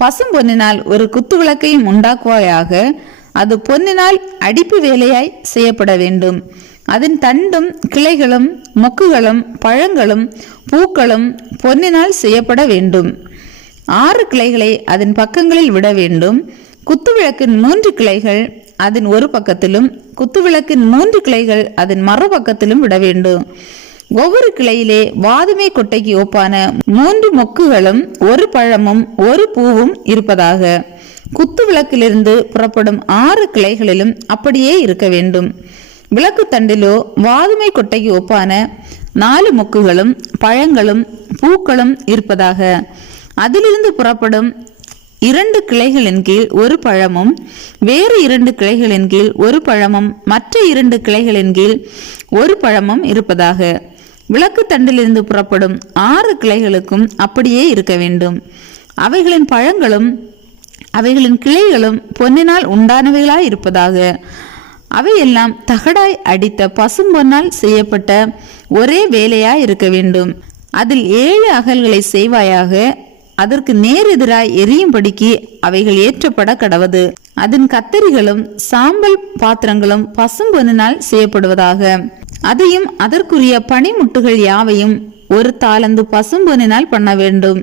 பசும் பொன்னினால் ஒரு குத்துவிளக்கையும் உண்டாக்குவாயாக. அது பொன்னினால் அடிப்பு வேலையாய் செய்யப்பட வேண்டும். அதன் தண்டும் கிளைகளும் மொக்குகளும் பழங்களும் பூக்களும் பொன்னினால் செய்யப்பட வேண்டும். 6 கிளைகளை அதன் பக்கங்களில் விட வேண்டும். குத்துவிளக்கின் 3 கிளைகள் அதன் ஒரு பக்கத்திலும் குத்துவிளக்கின் 3 கிளைகள் அதன் மறுபக்கத்திலும் விட வேண்டும். ஒவ்வொரு கிளையிலே வாதுமை கொட்டைக்கு ஒப்பான 3 மொக்குகளும் 1 பழமும் 1 பூவும் இருப்பதாக. குத்து விளக்கிலிருந்து புறப்படும் 6 கிளைகளிலும் அப்படியே இருக்க வேண்டும். விளக்கு தண்டிலோ வாதுமை கொட்டைக்கு ஒப்பான 4 மொக்குகளும் பழங்களும் பூக்களும் இருப்பதாக. அதிலிருந்து புறப்படும் 2 கிளைகளின் கீழ் 1 பழமும் வேறு 2 கிளைகளின் கீழ் 1 பழமும் மற்ற 2 கிளைகளின் கீழ் 1 பழமும் இருப்பதாக. விளக்கு தண்டிலிருந்து புறப்படும் 6 கிளைகளுக்கும் அப்படியே இருக்க வேண்டும். அவைகளின் பழங்களும் அவைகளின் கிளைகளும் பொன்னினால் உண்டானவைகளாய் இருப்பதாக. அவையெல்லாம் தகடாய் அடித்த பசும்பொன்னால் செய்யப்பட்ட ஒரே வேலையாய் இருக்க வேண்டும். அதில் 7 அகல்களை செய்வாயாக. அதற்கு நேர் எதிராய் எரியும்படிக்கு அவைகள் ஏற்றப்பட கடவது. அதன் கத்தரிகளும் சாம்பல் பாத்திரங்களும் பசும்பொன்னினால் செய்யப்படுவதாக. அதையும் அதற்குரிய பனிமுட்டுகள் யாவையும் 1 தாலந்து பசும்பொன்னினால் பண்ண வேண்டும்.